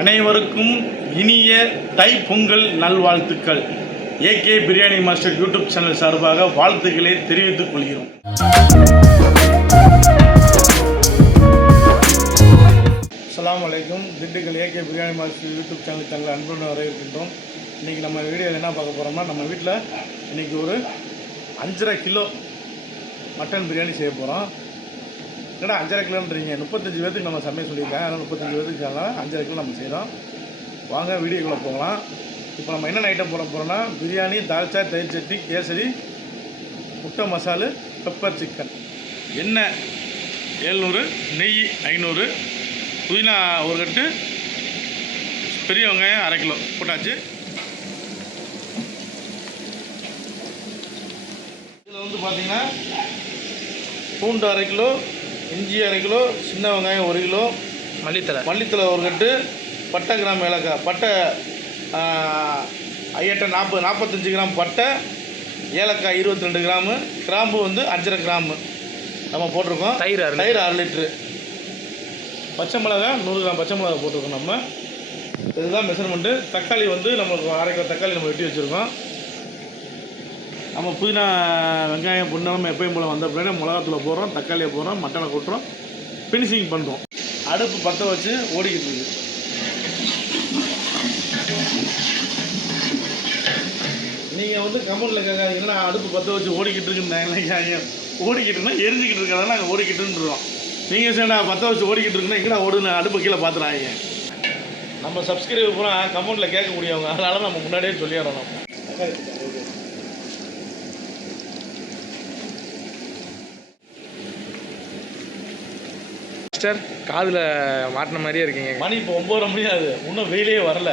அனைவருக்கும் இனிய தை பொங்கல் நல்வாழ்த்துக்கள். AK biryani master YouTube channel சார்பாக வாழ்த்துக்களை தெரிவித்துக் கொள்கிறோம். அலாம் வலைக்கும் Dindigul AK biryani master YouTube channel தங்களை அன்புடன் வரவேற்கின்றோம். இன்றைக்கி நம்ம வீடியோவில் என்ன பார்க்க போகிறோம்னா நம்ம வீட்டில் இன்றைக்கி ஒரு அஞ்சரை கிலோ மட்டன் பிரியாணி செய்ய போகிறோம் என்னடா அஞ்சரை கிலோன்றீங்க? முப்பத்தஞ்சு பேருக்கு நம்ம சமையல் சொல்லியிருக்காங்க. அதனால் முப்பத்தஞ்சு பேருக்கு அதனால் அஞ்சரை கிலோ நம்ம செய்கிறோம் வாங்க வீடியோக்குள்ளே போகலாம். இப்போ நம்ம என்னென்ன ஐட்டம் போட போகிறோம்னா பிரியாணி தால்ச்சா தயிர் சட்னி கேசரி முட்டை மசாலு பெப்பர் சிக்கன் எண்ணெய் ஏழ்நூறு நெய் ஐநூறு புதினா ஒரு கட்டு பெரிய வெங்காயம் அரை கிலோ போட்டாச்சு. இதில் வந்து பார்த்திங்கன்னா பூண்டு அரை கிலோ இஞ்சி அரை கிலோ சின்ன வெங்காயம் ஒரு கிலோ மல்லித்தலை மல்லித்தலை ஒரு கட்டு பட்டை கிராம் ஏலக்காய் பட்டை ஐயட்ட நாற்பது நாற்பத்தஞ்சு கிராம் பட்டை ஏலக்காய் இருபத்தி ரெண்டு கிராமு கிராம்பு வந்து அஞ்சரை கிராமு நம்ம போட்டிருக்கோம். தயிர் அரை தயிர் அரை லிட்ரு பச்சை மிளகா நூறு கிராம் பச்சை மிளகா போட்டிருக்கோம் நம்ம. இதுதான் மெஷர்மெண்ட்டு தக்காளி வந்து நம்மளுக்கு அரை கிலோ தக்காளி நம்ம வெட்டி வச்சுருக்கோம். நம்ம புதினா வெங்காயம் புண்ணு எப்பயும் போல் வந்த பின்னாடி மிளகாத்தூளை போடுறோம் தக்காளியை போடுறோம் மட்டனை கொட்டுறோம் ஃபினிஷிங் பண்ணுறோம் அடுப்பு பற்ற வச்சு ஓடிக்கிட்டு இருக்கு. நீங்கள் வந்து கமெண்ட்டில் கேட்காதீங்க அடுப்பு பற்ற வச்சு ஓடிக்கிட்டு இருக்குன்னு ஓடிக்கிட்டுனா எரிஞ்சிக்கிட்டு இருக்கிறதா நாங்கள் ஓடிக்கிட்டுருக்கோம் நீங்கள் சரிடா பற்ற வச்சு ஓடிக்கிட்டு இருக்குன்னா எங்கடா ஓடுன்னு அடுப்பு கீழே பார்த்துறாங்க நம்ம சப்ஸ்கிரைபர் பூரா கமெண்ட்டில் கேட்க முடியவங்க அதனால நம்ம முன்னாடியே சொல்லிடுறோம் நம்ம சிஸ்டர் காதில் மாட்டின மாதிரியே இருக்கீங்க. மணி இப்போ ஒம்பது மணி ஆகுது இன்னும் வெயிலே வரல.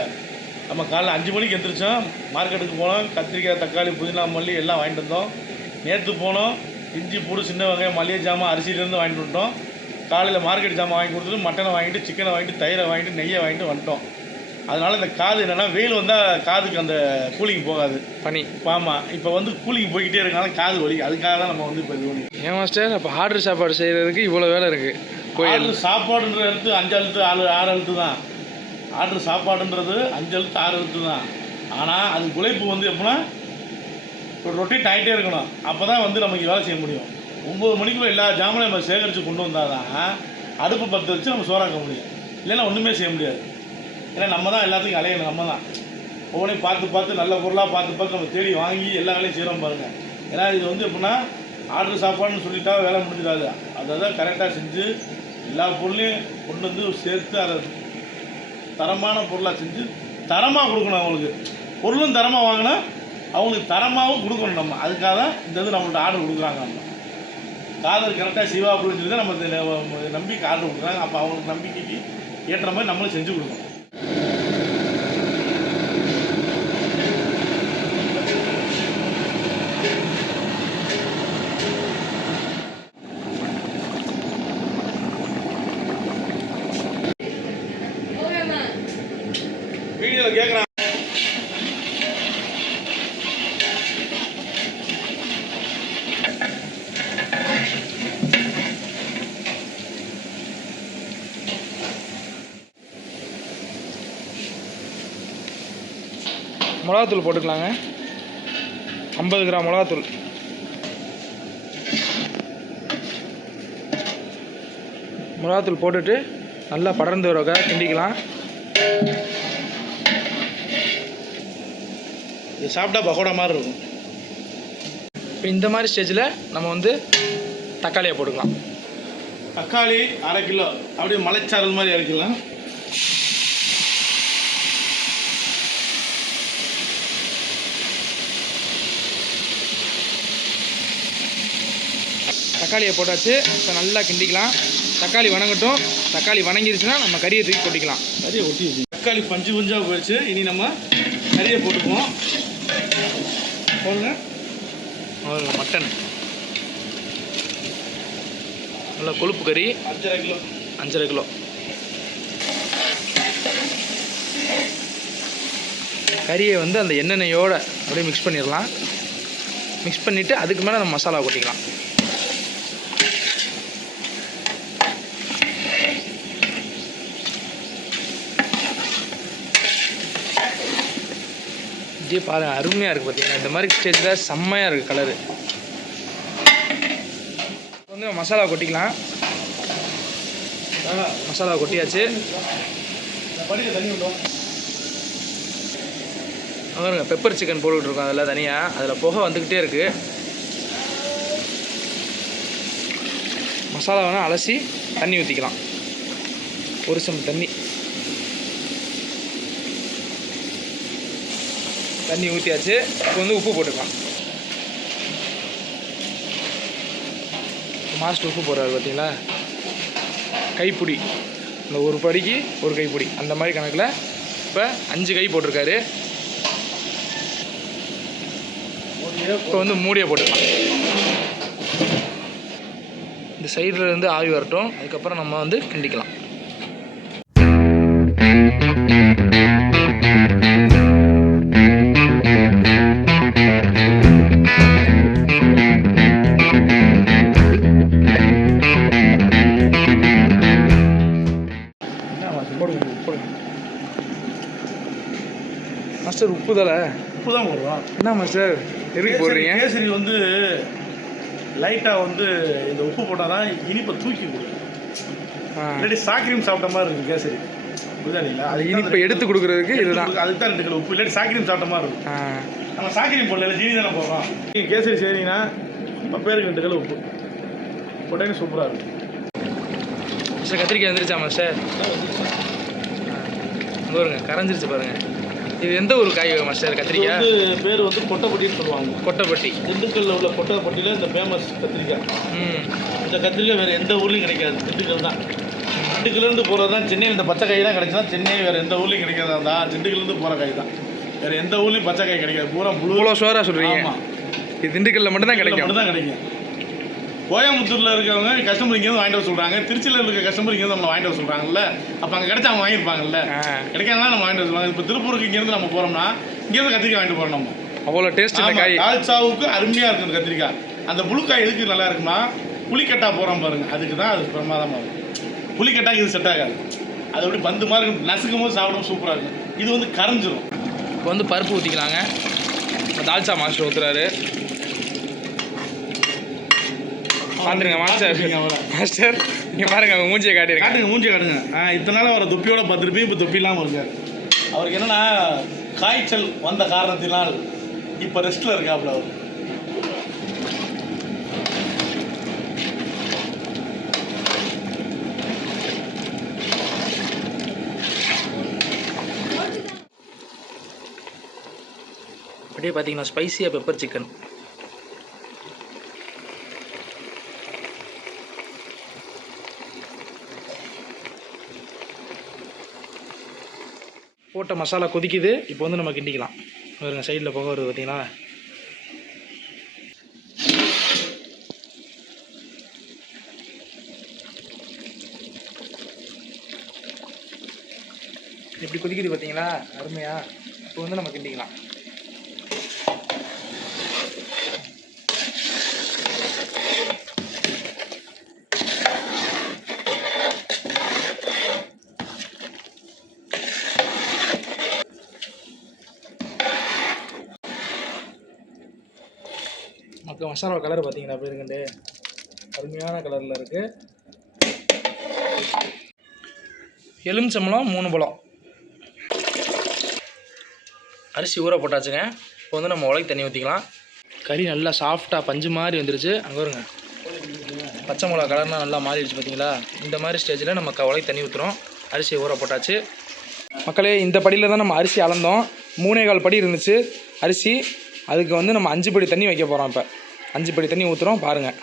நம்ம காலைல அஞ்சு மணிக்கு எந்திரிச்சோம். மார்க்கெட்டுக்கு போனோம். கத்திரிக்காய் தக்காளி புதினா மல்லி எல்லாம் வாங்கிட்டு வந்தோம். நேற்று போனோம். இஞ்சி பூடு சின்ன வெங்காயம் மளிகை ஜாமான் அரிசியிலேருந்து வாங்கிட்டு வந்துட்டோம். காலையில் மார்க்கெட் ஜாமான் வாங்கி கொடுத்துட்டு மட்டனை வாங்கிட்டு சிக்கனை வாங்கிட்டு தயிரை வாங்கிட்டு நெய்யை வாங்கிட்டு வந்துட்டோம். அதனால் இந்த காது என்னென்னா வெயில் வந்தால் காதுக்கு அந்த கூலிங் போகாது. பனி. ஆமாம் இப்போ வந்து கூலிங் போய்கிட்டே இருக்கனால காது வலி. அதுக்காக தான் நம்ம வந்து இப்போ இது பண்ணி ஏன் மாஸ்டர்? அப்போ ஆர்டர் சாப்பாடு செய்கிறதுக்கு இவ்வளோ வேலை இருக்குது கோயில். ஆர்டர் சாப்பாடுன்ற எழுத்து அஞ்சு எழுத்து ஆறு ஆறு எழுத்து தான். ஆர்டர் சாப்பாடுன்றது அஞ்சு எழுத்து ஆறு எழுத்து தான். ஆனால் அது உழைப்பு வந்து எப்படின்னா ஒரு ரொட்டேட் ஆகிட்டே இருக்கணும். அப்போ தான் வந்து நமக்கு வேலை செய்ய முடியும். ஒம்பது மணிக்குள்ள எல்லா ஜாமனையும் நம்ம சேகரித்து கொண்டு வந்தால் தான் அடுப்பு பற்ற வச்சு நம்ம சோறாக்க முடியும். இல்லைன்னா ஒன்றுமே செய்ய முடியாது. ஏன்னா நம்ம தான் எல்லாத்துக்கும் அலையணும் நம்ம தான். ஒவ்வொன்றையும் பார்த்து பார்த்து நல்ல பொருளாக பார்த்து பார்த்து நம்ம தேடி வாங்கி எல்லா வேலையும் செய்கிறோம் பாருங்கள் ஏன்னா இது வந்து எப்படின்னா ஆர்டர் சாப்பாடுன்னு சொல்லிட்டா வேலை முடிஞ்சிடாது. அதை தான் கரெக்டாக செஞ்சு எல்லா பொருளையும் கொண்டு வந்து சேர்த்து அதை தரமான பொருளாக செஞ்சு தரமாக கொடுக்கணும் அவங்களுக்கு. பொருளும் தரமாக வாங்கினா அவங்களுக்கு தரமாகவும் கொடுக்கணும் நம்ம. அதுக்காக தான் இந்த இது நம்மள்ட்ட ஆர்டர் கொடுக்குறாங்க நம்ம காதல் கரெக்டாக சிவா அப்படின்னு சொல்லி தான் நம்ம நம்பிக்கை நம்பி ஆர்டர் கொடுக்குறாங்க. அப்போ அவங்களுக்கு நம்பிக்கைக்கு ஏற்ற மாதிரி நம்மளும் செஞ்சு கொடுக்கணும் வீடியோவில் கேட்குறாங்க மிளகாத்தூள் போட்டுக்கலாங்க. ஐம்பது கிராம் மிளகாத்தூள். மிளகாத்தூள் போட்டுட்டு நல்லா படர்ந்து வரக்க கிண்டிக்கலாம். இது சாப்பிட்டா பகோடா மாதிரி இருக்கும். இப்போ இந்த மாதிரி ஸ்டேஜில் நம்ம வந்து தக்காளியை போட்டுக்கலாம். தக்காளி அரை கிலோ. அப்படியே மலைச்சாரல் மாதிரி இறக்கலாம் தக்காளியை போட்டாச்சு. இப்போ நல்லா கிண்டிக்கலாம். தக்காளி வணங்கட்டும். தக்காளி வணங்கிருச்சுன்னா நம்ம கறியை தூக்கி கொட்டிக்கலாம். கறியை ஒட்டி தக்காளி பஞ்சு பஞ்சாக போயிடுச்சு. இனி நம்ம கறியை போட்டுக்குவோம். போடுங்க. முதல்ல மட்டன். நல்ல கொழுப்பு கறி. அஞ்சரை கிலோ. அஞ்சரை கிலோ. கறியை வந்து அந்த எண்ணெயோட அப்படியே மிக்ஸ் பண்ணிடலாம். மிக்ஸ் பண்ணிவிட்டு அதுக்கு மேலே நம்ம மசாலா கொட்டிக்கலாம். அப்படியே பாருங்க அருமையாக இருக்குது பார்த்தீங்கன்னா இந்த மாதிரி ஸ்டேஜில் செம்மையாக இருக்குது கலரு வந்து மசாலா கொட்டிக்கலாம். மசாலா கொட்டியாச்சு. தண்ணி பாருங்க பெப்பர் சிக்கன் போட்டுட்ருக்கோம் அதில் தனியாக அதில் புகை வந்துக்கிட்டே இருக்குது மசாலா வேணால் அலசி தண்ணி ஊற்றிக்கலாம் ஒரு சம் தண்ணி. தண்ணி ஊற்றியாச்சு இப்போ வந்து உப்பு போட்டுக்கலாம். மாஸ்டர் உப்பு போடுறாரு பார்த்தீங்களா? கைப்பிடி. இந்த ஒரு படிக்கு ஒரு கைப்பிடி. அந்த மாதிரி கணக்கில் இப்போ அஞ்சு கை போட்டிருக்காரு. இப்போ வந்து மூடியை போட்டுக்கலாம். இந்த சைடில் இருந்து ஆவி வரட்டும். அதுக்கப்புறம் நம்ம வந்து கிண்டிக்கலாம். தலை உப்பு தான் போடுறோம் என்ன மாஸ்டர் எதுக்கு போடுறீங்க? கேசரி வந்து லைட்டாக வந்து இந்த உப்பு போட்டால் தான் இனிப்பை தூக்கி கொடுக்கும். இல்லாட்டி சாக்கிரீம் சாப்பிட்ட மாதிரி இருக்கும் கேசரி. புரியுதா அது இனிப்பை எடுத்து கொடுக்கறதுக்கு இதுதான். அதுக்கு தான் ரெண்டு கிலோ உப்பு. இல்லாட்டி சாக்கிரீம் சாப்பிட்ட மாதிரி இருக்கும். நம்ம சாக்கிரீம் போடல ஜீனி தானே போடுறோம். நீங்கள் கேசரி செய்றீங்கன்னா நம்ம பேருக்கு ரெண்டு கிலோ உப்பு. போட்டேன்னு சூப்பராக இருக்கும். மாஸ்டர் கத்திரிக்காய் வந்துருச்சா மாஸ்டர் பாருங்க கரைஞ்சிருச்சு பாருங்க. இது எந்த ஒரு காய் மாஸ்டர் கத்திரிக்காய்? வந்து பேர் வந்து கொட்டைப்பட்டின்னு சொல்லுவாங்க. கொட்டைப்பட்டி. திண்டுக்கல்ல உள்ள கொட்டைப்பட்டியில் இந்த ஃபேமஸ் கத்திரிக்காய். இந்த கத்திரிக்காய் வேறு எந்த ஊர்லேயும் கிடைக்காது திண்டுக்கல் தான். திண்டுக்கல்லேருந்து போகிறது தான் சென்னையில் இந்த பச்சை காய் தான் கிடைச்சுன்னா சென்னை வேறு எந்த ஊர்லேயும் கிடைக்காதா? தான் திண்டுக்கல்லேருந்து போகிற காய் தான். வேறு எந்த ஊர்லேயும் பச்சை காய் கிடைக்காது பூரா இவ்வளோ ஷோராக சொல்கிறீங்க ஆமாம் இது திண்டுக்கல்ல மட்டும்தான் கிடைக்கும். மட்டும் தான் கிடைக்கும். கோயம்புத்தூரில் இருக்கவங்க கஸ்டமர் இங்கேருந்து வாங்கிட்டு வர சொல்கிறாங்க திருச்சியில் இருக்க கஸ்டமர் இங்கேருந்து நம்மளை வாங்கிட்டு வர சொல்கிறாங்கல்ல அப்போ அங்கே கிடைச்சா அவங்க வாங்கியிருப்பாங்கல்ல. ஆ. கிடைக்காதனால நம்ம வாங்கிட்டு வர சொல்லுவாங்க இப்போ திருப்பூருக்கு இங்கேருந்து நம்ம போகிறோம்னா இங்கேருந்து கத்திரிக்காய் வாங்கிட்டு போகிறோம் நம்ம. அவ்வளோ டேஸ்ட் காய். தால்ச்சாவுக்கு அருமையாக இருக்கும் இந்த கத்திரிக்காய். அந்த புழுக்காய் எதுக்கு நல்லா இருக்குன்னா புளிக்கட்டா போகிறோம் பாருங்க. அதுக்கு தான் அது பிரமாதமாக இருக்கும் புளிக்கட்டாக்கு இது செட் ஆகாது. அது அப்படி பந்து மாதிரி இருக்கும். நசுக்கும் போது சாப்பிடும் சூப்பராக இருக்கும். இது வந்து கரைஞ்சிரும். இப்போ வந்து பருப்பு ஊற்றிக்கலாங்க தால்ச்சா மாஸ்டர் ஊற்றுறாரு பார்த்துருங்க மாஸ்டர் மாஸ்டர் இங்கே பாருங்க அவங்க மூஞ்சியை காட்டியிருக்காங்க. காட்டுங்க மூஞ்சி காட்டுங்க. ஆ இத்தனை நாள் அவரை தொப்பியோட பார்த்துருப்பீங்க இப்போ தொப்பி இல்லாமல் இருக்காரு. அவருக்கு என்னன்னா காய்ச்சல் வந்த காரணத்தினால் இப்போ ரெஸ்ட்டில் இருக்காப்புல அவர். அப்படியே பார்த்தீங்கன்னா ஸ்பைசியாக பெப்பர் சிக்கன் போட்ட மசாலா கொதிக்குது. இப்போ வந்து நம்ம கிண்டிக்கலாம். பாருங்க சைடில் புகை வருது பார்த்தீங்களா இப்படி கொதிக்குது பார்த்தீங்களா அருமையாக இப்போ வந்து நம்ம கிண்டிக்கலாம். மசாலா கலர் பார்த்தீங்களா? போயிருக்கண்டு அருமையான கலரில் இருக்குது எலுமிச்சம்பழம் மூணு பழம். அரிசி ஊற போட்டாச்சுங்க. இப்போ வந்து நம்ம உலகி தண்ணி ஊற்றிக்கலாம் கறி நல்லா சாஃப்டாக பஞ்சு மாதிரி வந்துருச்சு. அங்கே வருங்க பச்சை மிளகா கலர்லாம் நல்லா மாறிடுச்சு பார்த்தீங்களா? இந்த மாதிரி ஸ்டேஜில் நம்ம க- உலகி தண்ணி ஊற்றுறோம் அரிசி ஊற போட்டாச்சு. மக்களே இந்த படியில் தான் நம்ம அரிசி அளந்தோம். மூணே கால் படி இருந்துச்சு. அரிசி அதுக்கு வந்து நம்ம அஞ்சு படி தண்ணி வைக்க போகிறோம் இப்போ. அஞ்சு படி தண்ணி ஊற்றுறோம் பாருங்கள்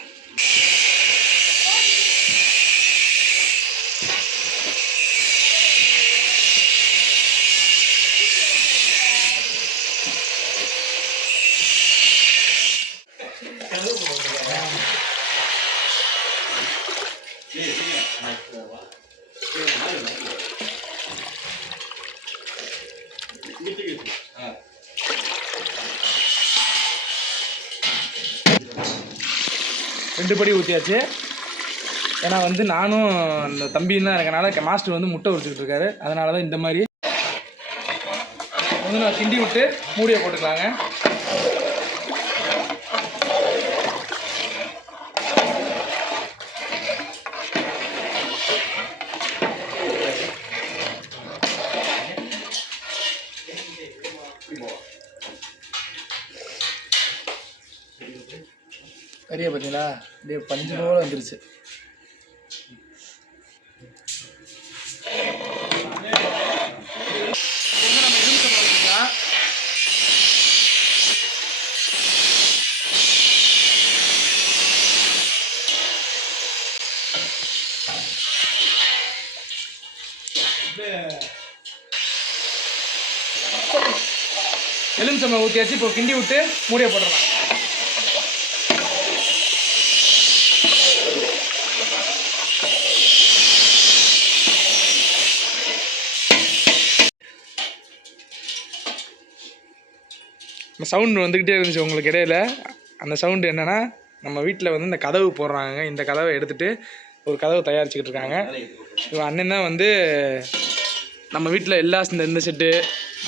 ரெண்டு படி ஊற்றியாச்சு ஏன்னா வந்து நானும் அந்த தம்பியும் தான் இருக்கனால மாஸ்டர் வந்து முட்டை உரிச்சுக்கிட்டு இருக்காரு. அதனால தான் இந்த மாதிரி. வந்து நான் கிண்டி விட்டு மூடியை போட்டுக்கலாங்க. கறியை பார்த்தீங்களா? அப்படியே பஞ்சு போல வந்துருச்சு. இப்போ எலுமிச்சம்பழம் ஊற்றியாச்சு இப்போ கிண்டி விட்டு மூடியை போட்டுடலாம். சவுண்டு வந்துக்கிட்டே இருந்துச்சு உங்களுக்கு இடையில. அந்த சவுண்டு என்னென்னா நம்ம வீட்டில் வந்து இந்த கதவு போடுறாங்க இந்த கதவை எடுத்துகிட்டு ஒரு கதவு தயாரிச்சுக்கிட்டு இருக்காங்க. இவன் அண்ணன் தான் வந்து நம்ம வீட்டில் எல்லா இந்த இந்த செட்டு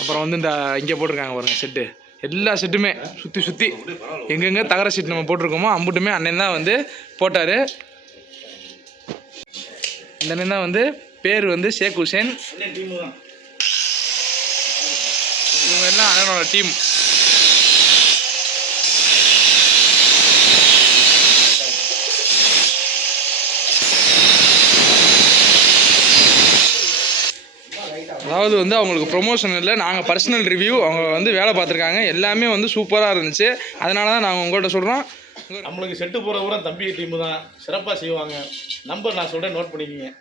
அப்புறம் வந்து இந்த இங்கே போட்டிருக்காங்க பாருங்கள் செட்டு. எல்லா செட்டுமே சுற்றி சுற்றி எங்கெங்கே தகர செட் நம்ம போட்டிருக்கோமோ அம்புட்டுமே அண்ணன் தான் வந்து போட்டார். இந்த அண்ணன் தான் வந்து பேர் வந்து ஷேக் ஹுசேன். இவங்க எல்லாம் அண்ணனோட டீம். அதாவது வந்து அவங்களுக்கு ப்ரொமோஷன் இல்லை நாங்கள் பர்சனல் ரிவ்யூ அவங்க வந்து வேலை பார்த்துருக்காங்க. எல்லாமே வந்து சூப்பராக இருந்துச்சு. அதனால தான் நாங்கள் உங்கள்கிட்ட சொல்கிறோம் நம்மளுக்கு செட்டு போகிற பூரா தம்பி டீமு தான். சிறப்பாக செய்வாங்க. நம்பர் நான் சொல்கிறேன் நோட் பண்ணிக்கோங்க.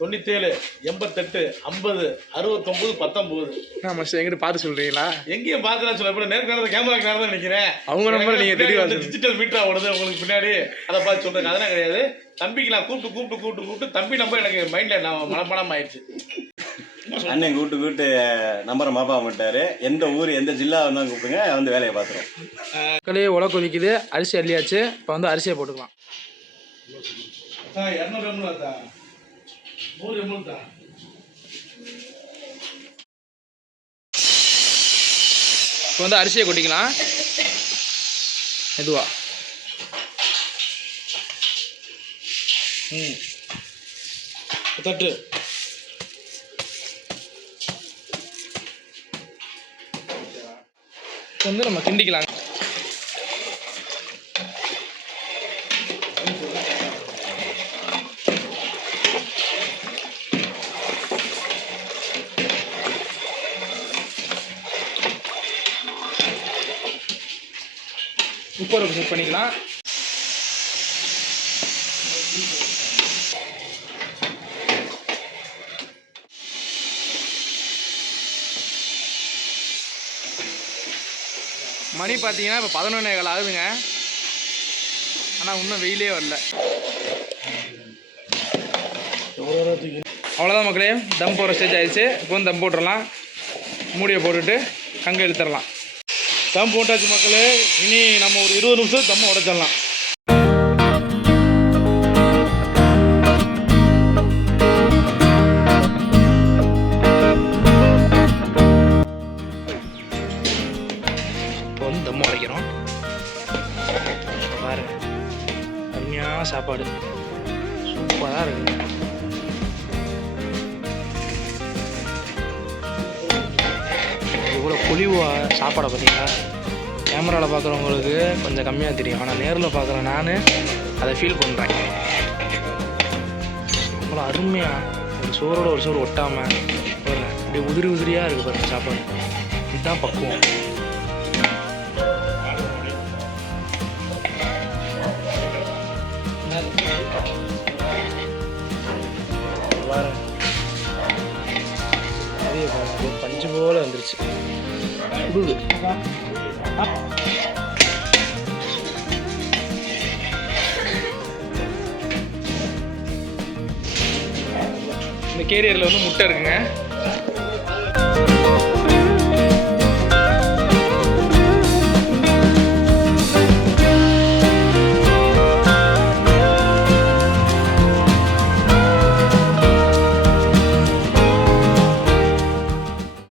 தொண்ணூற்றேழு எண்பத்தெட்டு ஐம்பது அறுபத்தொம்பது பத்தொம்பது. நம்ம எங்கிட்ட பார்த்து சொல்கிறீங்களா எங்கேயும் பார்த்துலாம் சொல்ல இப்போ நேருக்கு கேமராக்கு நேரம் தான் நிற்கிறேன் அவங்க number நீங்க தெளிவா சொல்லுங்க. டிஜிட்டல் மீட்டரா ஓடுது. உங்களுக்கு பின்னாடி அதை பார்த்து சொல்றேன். அதெல்லாம் கிடையாது. தம்பிக்கு நான் கூப்பிட்டு கூப்பிட்டு கூப்பிட்டு கூப்பிட்டு தம்பி நம்பர் எனக்கு மைண்ட்ல நான் மனப்பாடம் ஆயிடுச்சு. அண்ணன் கூட்டு கூட்டு நம்பரை மாப்பா மாட்டாரு எந்த ஊர் எந்த ஜில்லா வந்தாலும் கூப்பிடுங்க. வந்து வேலையை பார்த்துருவோம். மக்களே உல கொதிக்குது அரிசி அள்ளியாச்சு. இப்போ வந்து அரிசியை போட்டுக்கலாம். நூறு எம்எல் தான் இப்போ வந்து அரிசியை கொட்டிக்கலாம். மெதுவா. ம். தட்டு. வந்து நம்ம கிண்டிக்கலாம். உப்பு செட் பண்ணிக்கலாம். மணி பார்த்தீங்கன்னா இப்போ பதினொன்னே கால் ஆகுதுங்க. ஆனால் இன்னும் வெயிலே வரல. அவ்வளோதான் மக்களே தம் போடுற ஸ்டேஜ் ஆயிடுச்சு. இப்போ தம் போட்டுடலாம். மூடியை போட்டுட்டு கங்கை எழுத்துடலாம் தம் போட்டாச்சு மக்களே இனி நம்ம ஒரு இருபது நிமிஷம் தம் உடச்சிடலாம். சாப்பாடு சூப்பராக இருக்குது இவ்வளோ பொலிவா சாப்பாடை பார்த்தீங்களா? கேமராவில் பார்க்குறவங்களுக்கு கொஞ்சம் கம்மியாக தெரியும். ஆனால் நேரில் பார்க்குற நான் அதை ஃபீல் பண்ணுறேன் அவ்வளோ அருமையாக ஒரு சோறோட ஒரு சோறு ஒட்டாமல் பாருங்கள் அப்படியே உதிரி உதிரியாக இருக்குது பாருங்கள் சாப்பாடு. இதுதான் பக்குவம். உடுது இந்த கேரியரில் வந்து முட்டை இருக்குங்க.